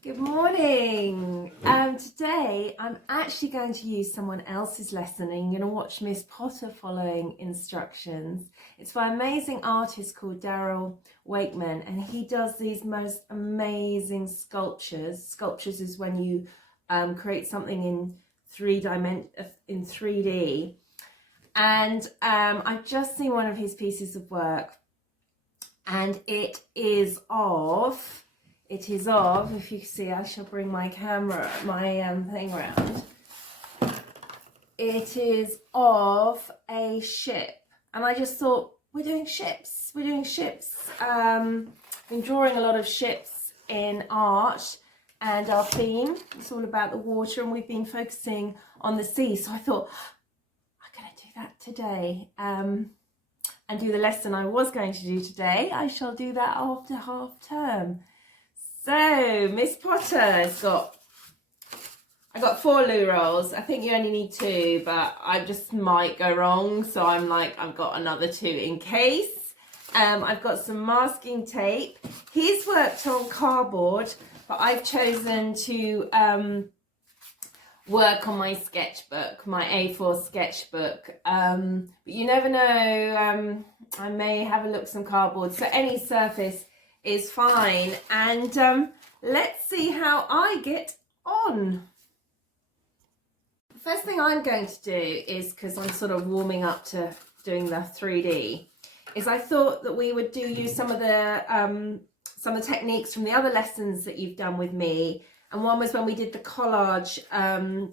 Good morning. Today I'm actually going to use someone else's lesson and you're going to watch Miss Potter following instructions. It's by an amazing artist called Daryl Wakeman, and he does these most amazing sculptures. Sculptures is when you create something in 3D. And I've just seen one of his pieces of work, and it is of, if you see, I shall bring my camera, my thing around. It is of a ship. And I just thought, we're doing ships. Been drawing a lot of ships in art, and our theme is all about the water, and we've been focusing on the sea. So I thought, I'm going to do that today. And do the lesson I was going to do today. I shall do that after half term. So Miss Potter's I got 4 loo rolls. I think you only need 2, but I just might go wrong. So I'm like, I've got another 2 in case. I've got some masking tape. He's worked on cardboard, but I've chosen to work on my sketchbook, my A4 sketchbook. But you never know, I may have a look at some cardboard. So any surface is fine, and let's see how I get on. The first thing I'm going to do is, because I'm sort of warming up to doing the 3D, is I thought that we would use some of the techniques from the other lessons that you've done with me, and one was when we did the collage, the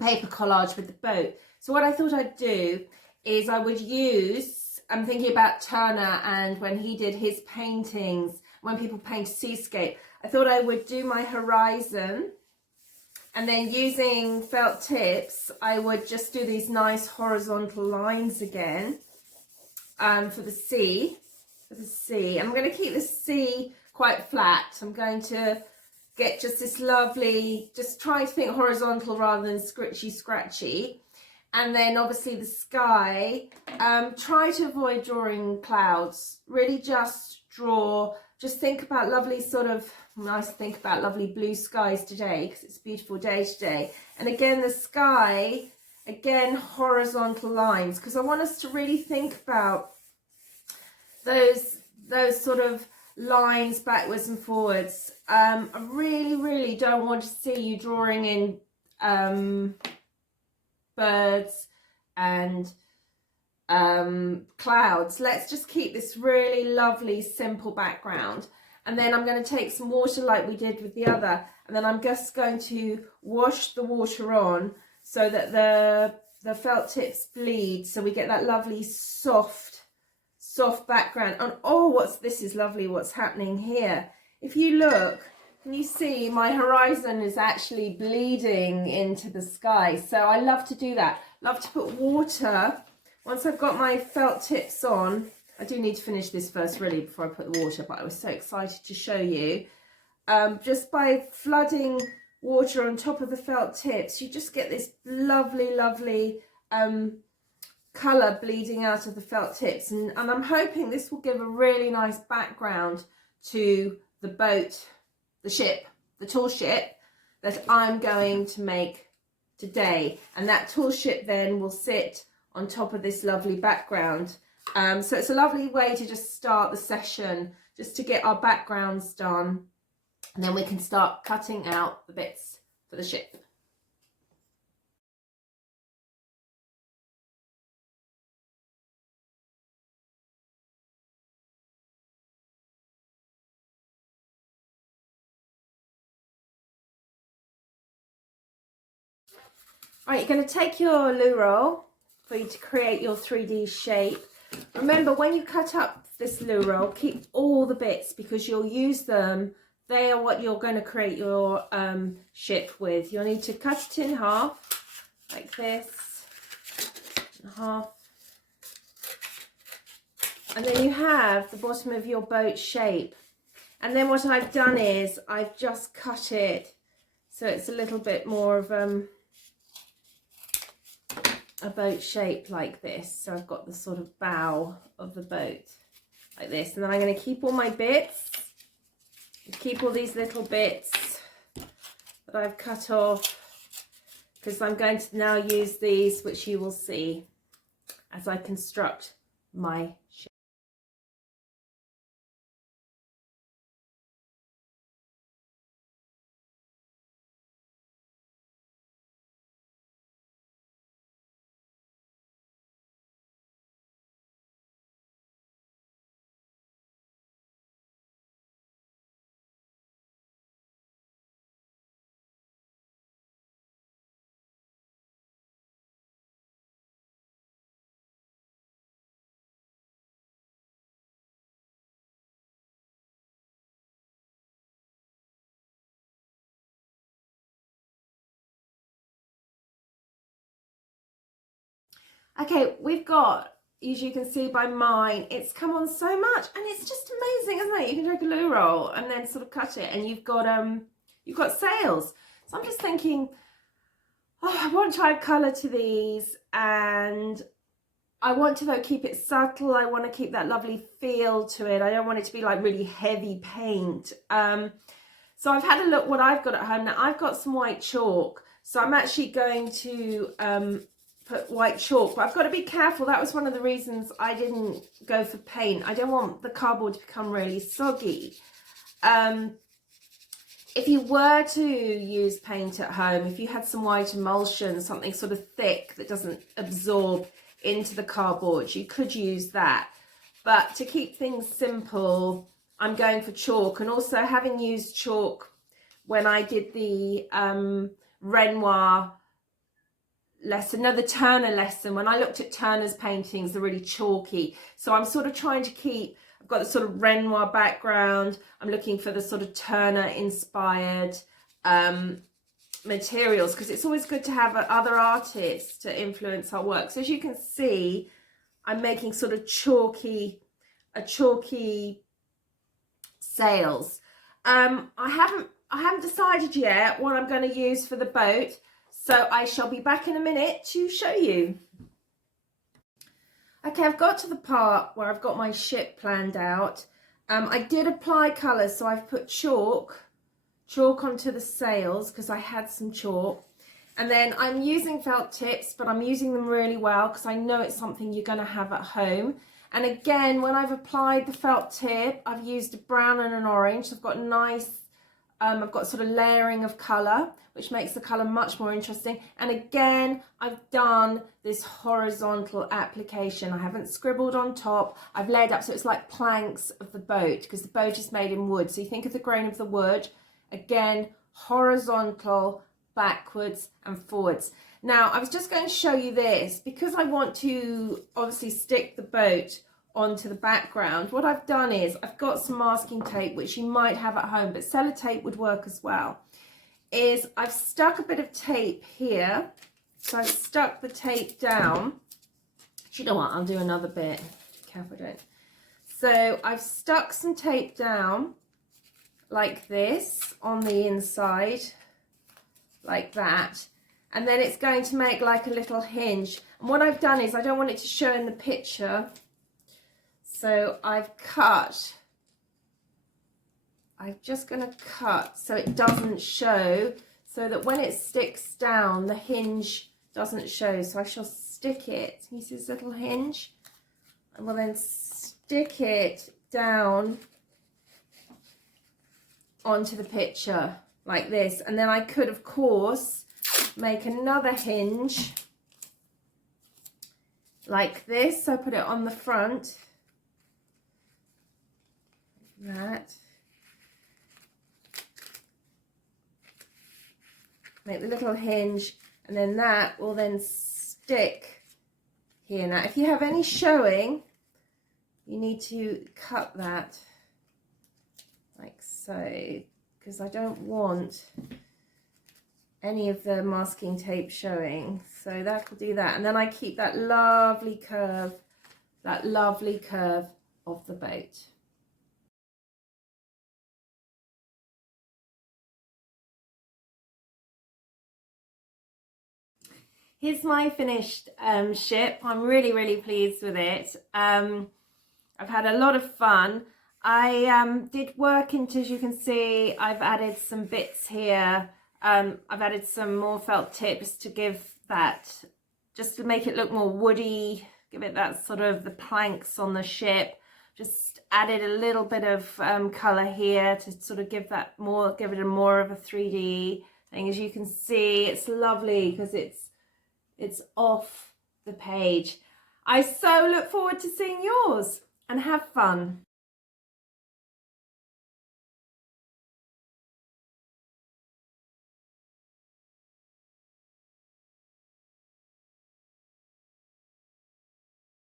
paper collage with the boat. So what I thought I'd do is I would use, I'm thinking about Turner, and when he did his paintings, when people paint seascape, I thought I would do my horizon, and then using felt tips, I would just do these nice horizontal lines again for the sea. I'm going to keep the sea quite flat. I'm going to get just this lovely, just try to think horizontal rather than scratchy. And then obviously the sky, try to avoid drawing clouds. Really just think about lovely think about lovely blue skies today, because it's a beautiful day today. And again, the sky, again, horizontal lines, because I want us to really think about those sort of lines backwards and forwards. I really don't want to see you drawing in birds and clouds. Let's just keep this really lovely simple background, and then I'm going to take some water like we did with the other, and then I'm just going to wash the water on so that the felt tips bleed, so we get that lovely soft background. And oh, this is lovely what's happening here. If you look, can you see my horizon is actually bleeding into the sky? So I love to do that. Love to put water. Once I've got my felt tips on, I do need to finish this first really before I put the water, but I was so excited to show you. Just by flooding water on top of the felt tips, you just get this lovely colour bleeding out of the felt tips. And I'm hoping this will give a really nice background to the boat, the ship, the tall ship that I'm going to make today. And that tall ship then will sit on top of this lovely background. So it's a lovely way to just start the session, just to get our backgrounds done, and then we can start cutting out the bits for the ship. Right, you're going to take your loo roll for you to create your 3D shape. Remember, when you cut up this loo roll, keep all the bits, because you'll use them. They are what you're going to create your ship with. You'll need to cut it in half, like this, in half. And then you have the bottom of your boat shape. And then what I've done is I've just cut it so it's a little bit more of a boat shape like this. So I've got the sort of bow of the boat like this, and then I'm going to keep all my bits, keep all these little bits that I've cut off, because I'm going to now use these, which you will see as I construct my shape. Okay, we've got, as you can see by mine, it's come on so much, and it's just amazing, isn't it? You can take a loo roll and then sort of cut it, and you've got sails. So I'm just thinking, oh, I want to try a colour to these, and I want to though keep it subtle. I want to keep that lovely feel to it. I don't want it to be like really heavy paint. So I've had a look what I've got at home. Now I've got some white chalk, so I'm actually going to put white chalk, but I've got to be careful. That was one of the reasons I didn't go for paint. I don't want the cardboard to become really soggy. If you were to use paint at home, if you had some white emulsion, something sort of thick that doesn't absorb into the cardboard, you could use that. But to keep things simple, I'm going for chalk. And also, having used chalk when I did the Renoir lesson, no, the Turner lesson, when I looked at Turner's paintings, they're really chalky. So I'm sort of trying to keep, I've got the sort of Renoir background. I'm looking for the sort of Turner inspired materials, because it's always good to have other artists to influence our work. So as you can see, I'm making sort of chalky sails. I haven't decided yet what I'm going to use for the boat, so I shall be back in a minute to show you. Okay, I've got to the part where I've got my ship planned out. I did apply colours, so I've put chalk onto the sails because I had some chalk. And then I'm using felt tips, but I'm using them really well because I know it's something you're going to have at home. And again, when I've applied the felt tip, I've used a brown and an orange. So I've got nice, I've got sort of layering of colour, which makes the colour much more interesting. And again, I've done this horizontal application. I haven't scribbled on top. I've laid up so it's like planks of the boat, because the boat is made in wood. So you think of the grain of the wood, again, horizontal, backwards and forwards. Now, I was just going to show you this because I want to obviously stick the boat onto the background. What I've done is I've got some masking tape, which you might have at home, but sellotape would work as well. Is I've stuck a bit of tape here. So I've stuck the tape down. You know what, I'll do another bit. Careful, don't. So I've stuck some tape down like this on the inside, like that. And then it's going to make like a little hinge. And what I've done is, I don't want it to show in the picture, so I'm just going to cut so it doesn't show, so that when it sticks down, the hinge doesn't show. So I shall stick it, you see this little hinge? I will then stick it down onto the picture like this. And then I could, of course, make another hinge like this. So put it on the front, like that. Make the little hinge, and then that will then stick here. Now, if you have any showing, you need to cut that like so, because I don't want any of the masking tape showing. So that will do that. And then I keep that lovely curve of the boat. Here's my finished ship. I'm really pleased with it. I've had a lot of fun. I did work into, as you can see, I've added some bits here I've added some more felt tips to give that, just to make it look more woody, give it that sort of the planks on the ship. Just added a little bit of colour here to sort of give that more, give it a more of a 3D thing. As you can see, it's lovely because it's off the page. I so look forward to seeing yours, and have fun.